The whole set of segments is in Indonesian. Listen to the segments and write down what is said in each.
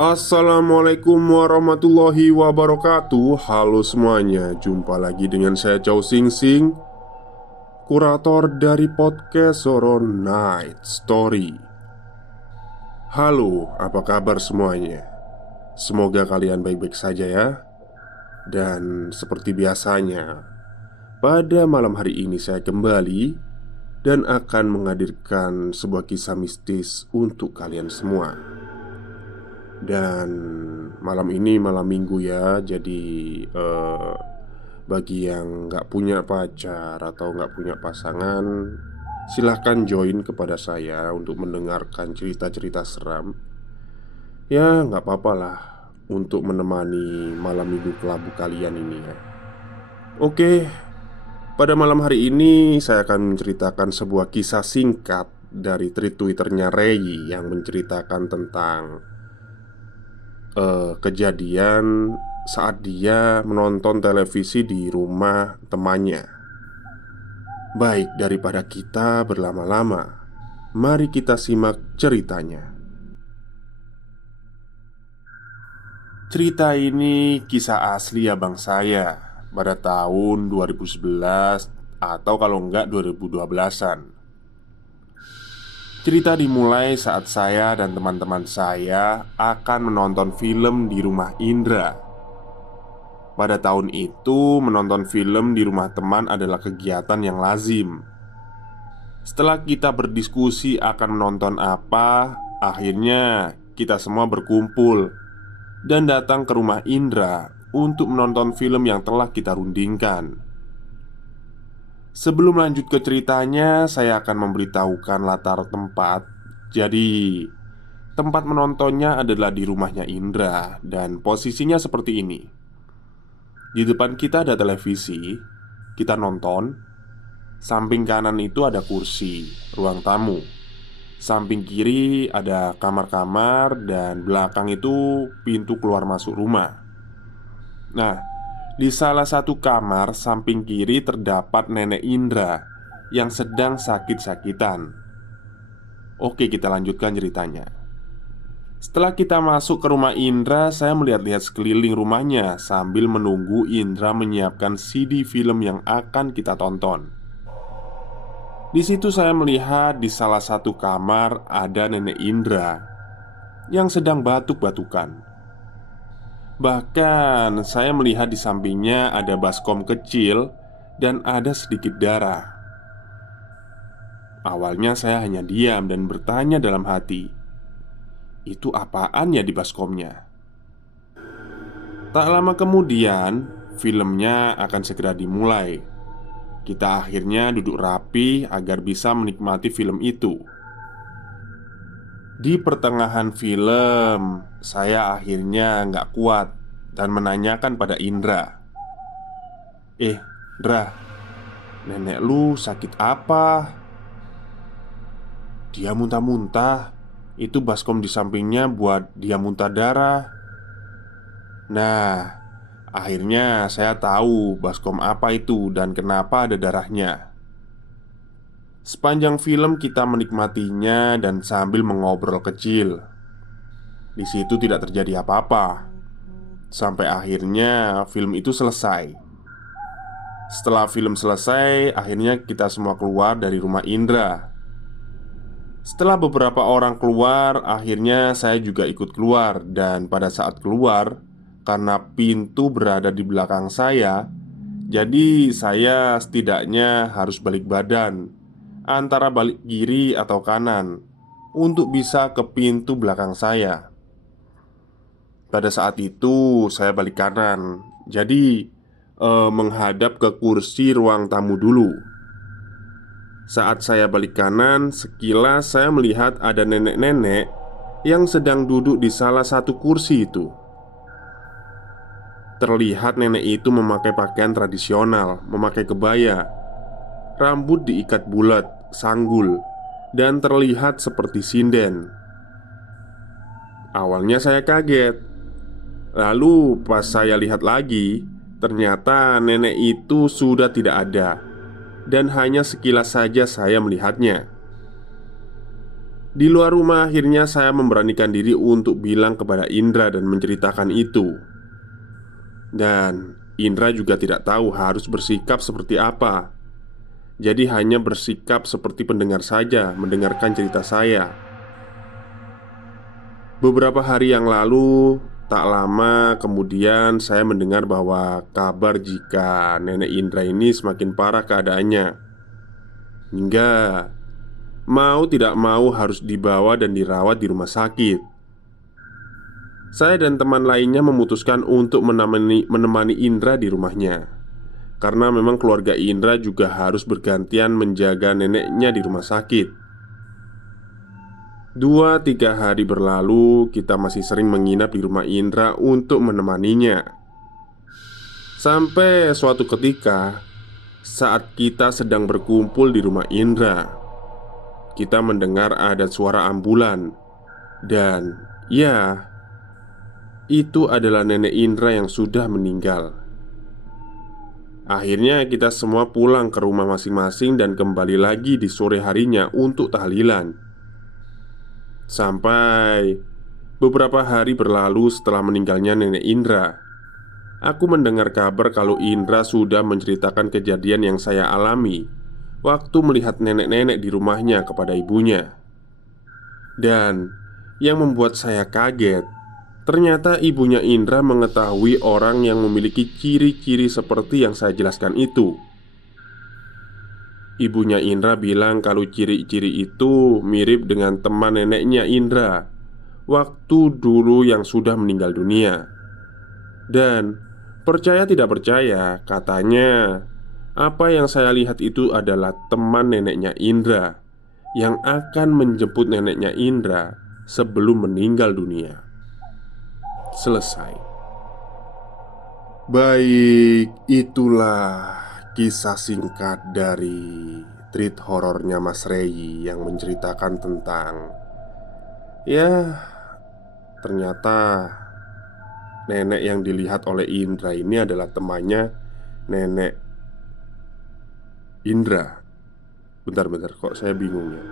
Assalamualaikum warahmatullahi wabarakatuh. Halo semuanya, jumpa lagi dengan saya Chow Sing Sing, kurator dari podcast Horror Night Story. Halo, apa kabar semuanya? Semoga kalian baik-baik saja ya. Dan seperti biasanya, pada malam hari ini saya kembali dan akan menghadirkan sebuah kisah mistis untuk kalian semua. Dan malam ini malam minggu ya. Jadi bagi yang nggak punya pacar atau nggak punya pasangan, silahkan join kepada saya untuk mendengarkan cerita-cerita seram. Ya nggak apa-apa lah, untuk menemani malam minggu kelabu kalian ini ya. Oke, pada malam hari ini saya akan menceritakan sebuah kisah singkat dari tweet Twitternya Rey yang menceritakan tentang kejadian saat dia menonton televisi di rumah temannya. Baik, daripada kita berlama-lama, mari kita simak ceritanya. Cerita ini kisah asli abang saya pada tahun 2011 atau kalau enggak 2012-an. Cerita dimulai saat saya dan teman-teman saya akan menonton film di rumah Indra. Pada tahun itu, menonton film di rumah teman adalah kegiatan yang lazim. Setelah kita berdiskusi akan menonton apa, akhirnya kita semua berkumpul dan datang ke rumah Indra untuk menonton film yang telah kita rundingkan. Sebelum lanjut ke ceritanya, saya akan memberitahukan latar tempat. Jadi, tempat menontonnya adalah di rumahnya Indra dan posisinya seperti ini. Di depan kita ada televisi. Kita nonton. Samping kanan itu ada kursi, ruang tamu. Samping kiri ada kamar-kamar. Dan belakang itu pintu keluar masuk rumah. Nah, di salah satu kamar samping kiri terdapat nenek Indra yang sedang sakit-sakitan. Oke, kita lanjutkan ceritanya. Setelah kita masuk ke rumah Indra, saya melihat-lihat sekeliling rumahnya sambil menunggu Indra menyiapkan CD film yang akan kita tonton. Di situ saya melihat di salah satu kamar ada nenek Indra yang sedang batuk-batukan. Bahkan saya melihat di sampingnya ada baskom kecil dan ada sedikit darah. Awalnya saya hanya diam dan bertanya dalam hati, itu apaan ya di baskomnya? Tak lama kemudian, filmnya akan segera dimulai. Kita akhirnya duduk rapi agar bisa menikmati film itu. Di pertengahan film, saya akhirnya nggak kuat dan menanyakan pada Indra, Dra, nenek lu sakit apa? Dia muntah-muntah. Itu baskom di sampingnya buat dia muntah darah. Nah, akhirnya saya tahu baskom apa itu dan kenapa ada darahnya. Sepanjang film kita menikmatinya dan sambil mengobrol kecil. Di situ tidak terjadi apa-apa sampai akhirnya film itu selesai. Setelah film selesai, akhirnya kita semua keluar dari rumah Indra. Setelah beberapa orang keluar, akhirnya saya juga ikut keluar. Dan pada saat keluar, karena pintu berada di belakang saya, jadi saya setidaknya harus balik badan antara balik kiri atau kanan untuk bisa ke pintu belakang saya. Pada saat itu saya balik kanan. Jadi menghadap ke kursi ruang tamu dulu. Saat saya balik kanan, sekilas saya melihat ada nenek-nenek yang sedang duduk di salah satu kursi itu. Terlihat nenek itu memakai pakaian tradisional, memakai kebaya. Rambut diikat bulat, sanggul, dan terlihat seperti sinden. Awalnya saya kaget. Lalu pas saya lihat lagi, ternyata nenek itu sudah tidak ada. Dan hanya sekilas saja saya melihatnya. Di luar rumah akhirnya saya memberanikan diri untuk bilang kepada Indra dan menceritakan itu. Dan Indra juga tidak tahu harus bersikap seperti apa. Jadi hanya bersikap seperti pendengar saja, mendengarkan cerita saya. Beberapa hari yang lalu, tak lama kemudian saya mendengar bahwa kabar jika nenek Indra ini semakin parah keadaannya, hingga mau tidak mau harus dibawa dan dirawat di rumah sakit. Saya dan teman lainnya memutuskan untuk menemani Indra di rumahnya, karena memang keluarga Indra juga harus bergantian menjaga neneknya di rumah sakit. 2-3 hari berlalu, kita masih sering menginap di rumah Indra untuk menemaninya. Sampai suatu ketika, saat kita sedang berkumpul di rumah Indra, kita mendengar ada suara ambulan. Dan ya, itu adalah nenek Indra yang sudah meninggal. Akhirnya kita semua pulang ke rumah masing-masing dan kembali lagi di sore harinya untuk tahlilan. Sampai beberapa hari berlalu setelah meninggalnya nenek Indra, aku mendengar kabar kalau Indra sudah menceritakan kejadian yang saya alami waktu melihat nenek-nenek di rumahnya kepada ibunya. Dan yang membuat saya kaget, ternyata ibunya Indra mengetahui orang yang memiliki ciri-ciri seperti yang saya jelaskan itu. Ibunya Indra bilang kalau ciri-ciri itu mirip dengan teman neneknya Indra waktu dulu yang sudah meninggal dunia. Dan percaya tidak percaya, katanya apa yang saya lihat itu adalah teman neneknya Indra yang akan menjemput neneknya Indra sebelum meninggal dunia. Selesai. Baik, itulah kisah singkat dari treat horornya Mas Rey yang menceritakan tentang, ya, ternyata nenek yang dilihat oleh Indra ini adalah temannya nenek Indra. Bentar-bentar, kok saya bingung ya.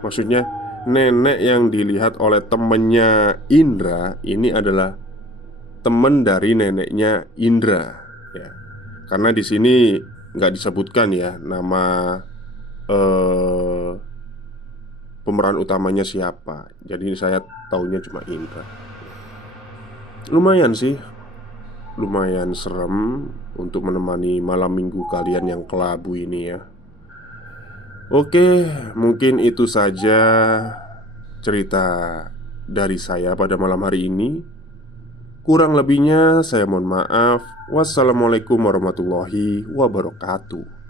Maksudnya nenek yang dilihat oleh temennya Indra ini adalah teman dari neneknya Indra, ya. Karena di sini nggak disebutkan ya nama eh, pemeran utamanya siapa. Jadi saya taunya cuma Indra. Lumayan sih, lumayan serem untuk menemani malam minggu kalian yang kelabu ini ya. Oke, mungkin itu saja cerita dari saya pada malam hari ini. Kurang lebihnya saya mohon maaf. Wassalamualaikum warahmatullahi wabarakatuh.